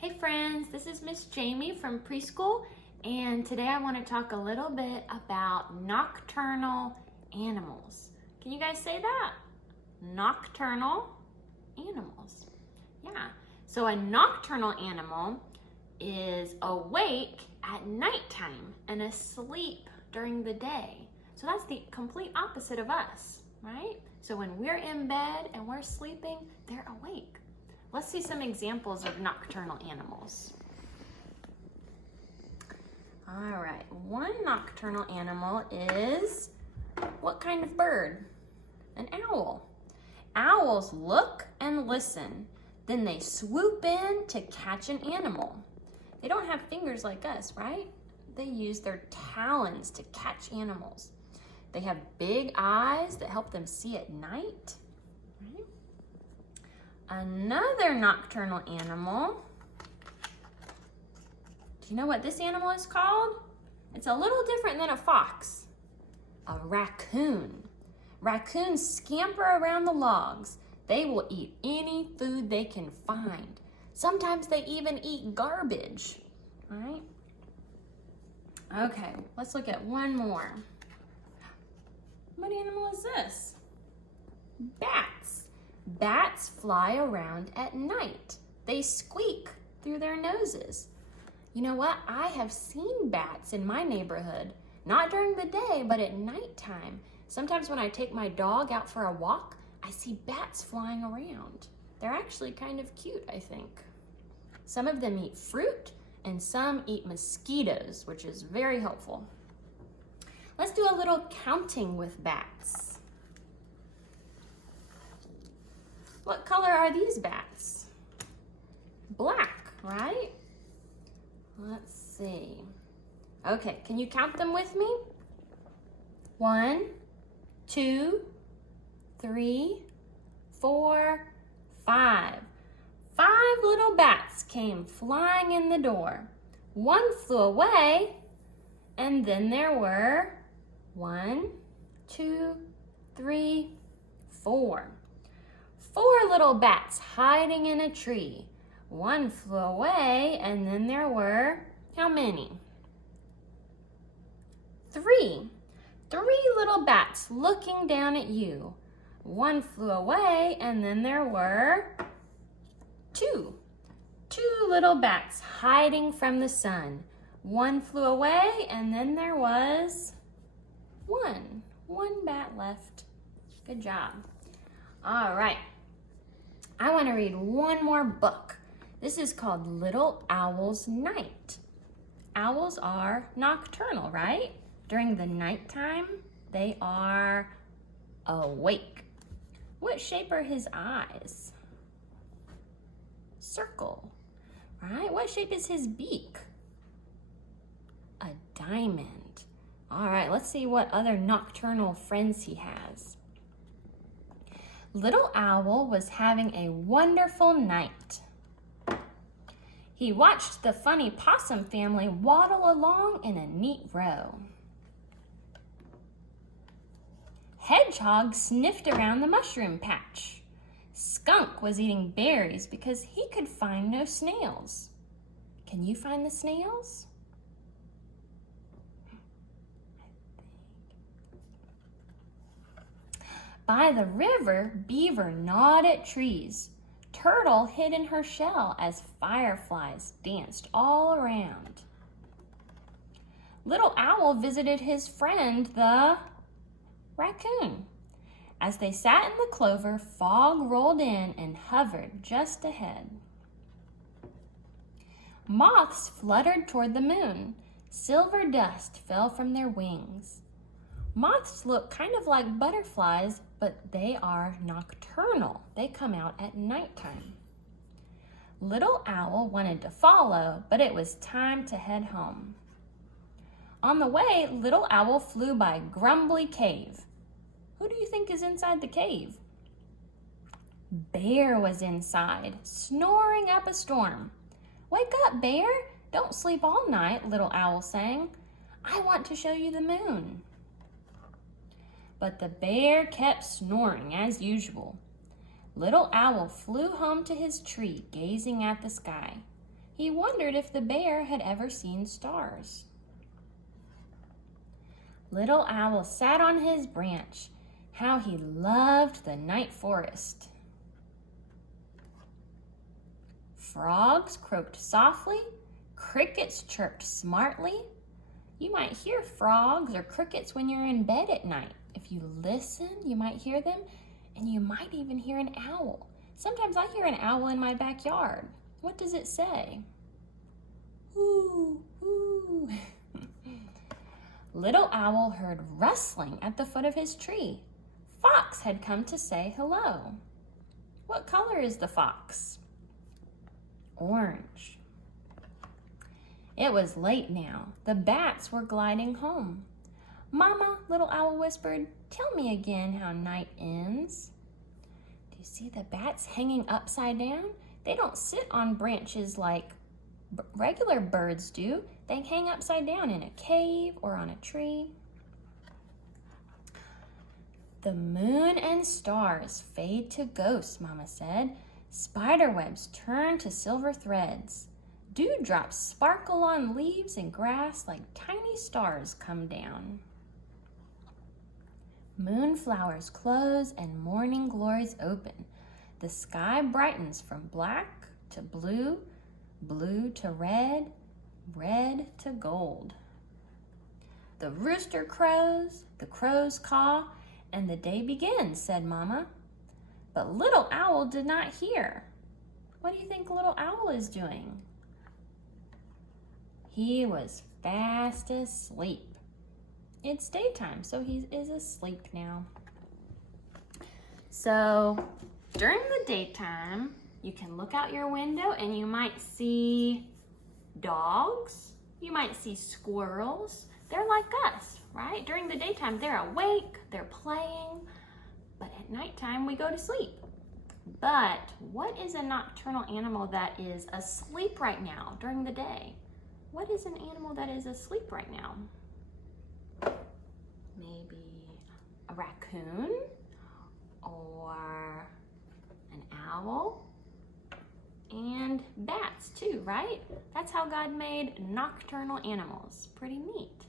Hey friends, this is Miss Jamie from preschool, and today I want to talk a little bit about nocturnal animals. Can you guys say that? Nocturnal animals. Yeah, so a nocturnal animal is awake at nighttime and asleep during the day. So that's the complete opposite of us, right? So when we're in bed and we're sleeping, they're awake. Let's see some examples of nocturnal animals. All right, one nocturnal animal is, what kind of bird? An owl. Owls look and listen, then they swoop in to catch an animal. They don't have fingers like us, right? They use their talons to catch animals. They have big eyes that help them see at night. Another nocturnal animal. Do you know what this animal is called? It's a little different than a fox. A raccoon. Raccoons scamper around the logs. They will eat any food they can find. Sometimes they even eat garbage, right? Okay, let's look at one more. What animal is this? Bats. Bats fly around at night. They squeak through their noses. You know what? I have seen bats in my neighborhood, not during the day, but at nighttime. Sometimes when I take my dog out for a walk, I see bats flying around. They're actually kind of cute, I think. Some of them eat fruit and some eat mosquitoes, which is very helpful. Let's do a little counting with bats. What color are these bats? Black, right? Let's see. Okay, can you count them with me? 1, 2, 3, 4, 5. 5 little bats came flying in the door. One flew away, and then there were 1, 2, 3, 4. 4 little bats hiding in a tree. One flew away, and then there were, how many? 3. 3 little bats looking down at you. One flew away, and then there were 2. 2 little bats hiding from the sun. One flew away, and then there was 1. 1 bat left. Good job. All right. I want to read one more book. This is called Little Owl's Night. Owls are nocturnal, right? During the nighttime, they are awake. What shape are his eyes? Circle, right? What shape is his beak? A diamond. All right, let's see what other nocturnal friends he has. Little Owl was having a wonderful night. He watched the funny possum family waddle along in a neat row. Hedgehog sniffed around the mushroom patch. Skunk was eating berries because he could find no snails. Can you find the snails? By the river, Beaver gnawed at trees. Turtle hid in her shell as fireflies danced all around. Little Owl visited his friend, the raccoon. As they sat in the clover, fog rolled in and hovered just ahead. Moths fluttered toward the moon. Silver dust fell from their wings. Moths look kind of like butterflies, but they are nocturnal. They come out at nighttime. Little Owl wanted to follow, but it was time to head home. On the way, Little Owl flew by Grumbly Cave. Who do you think is inside the cave? Bear was inside, snoring up a storm. "Wake up, Bear! Don't sleep all night," Little Owl sang. "I want to show you the moon." But the bear kept snoring as usual. Little Owl flew home to his tree, gazing at the sky. He wondered if the bear had ever seen stars. Little Owl sat on his branch. How he loved the night forest. Frogs croaked softly. Crickets chirped smartly. You might hear frogs or crickets when you're in bed at night. If you listen, you might hear them, and you might even hear an owl. Sometimes I hear an owl in my backyard. What does it say? Ooh, ooh. Little Owl heard rustling at the foot of his tree. Fox had come to say hello. What color is the fox? Orange. It was late now. The bats were gliding home. Mama, Little Owl whispered, tell me again how night ends. Do you see the bats hanging upside down? They don't sit on branches like regular birds do. They hang upside down in a cave or on a tree. The moon and stars fade to ghosts, Mama said. Spiderwebs turn to silver threads. Dewdrops sparkle on leaves and grass like tiny stars come down. Moonflowers close and morning glories open. The sky brightens from black to blue, blue to red, red to gold. The rooster crows, the crows caw, and the day begins, said Mama. But Little Owl did not hear. What do you think Little Owl is doing? He was fast asleep. It's daytime, so he is asleep now. So during the daytime, you can look out your window and you might see dogs. You might see squirrels. They're like us, right? During the daytime, they're awake, they're playing, but at nighttime, we go to sleep. But what is a nocturnal animal that is asleep right now during the day? What is an animal that is asleep right now? Maybe a raccoon or an owl and bats too, right? That's how God made nocturnal animals. Pretty neat.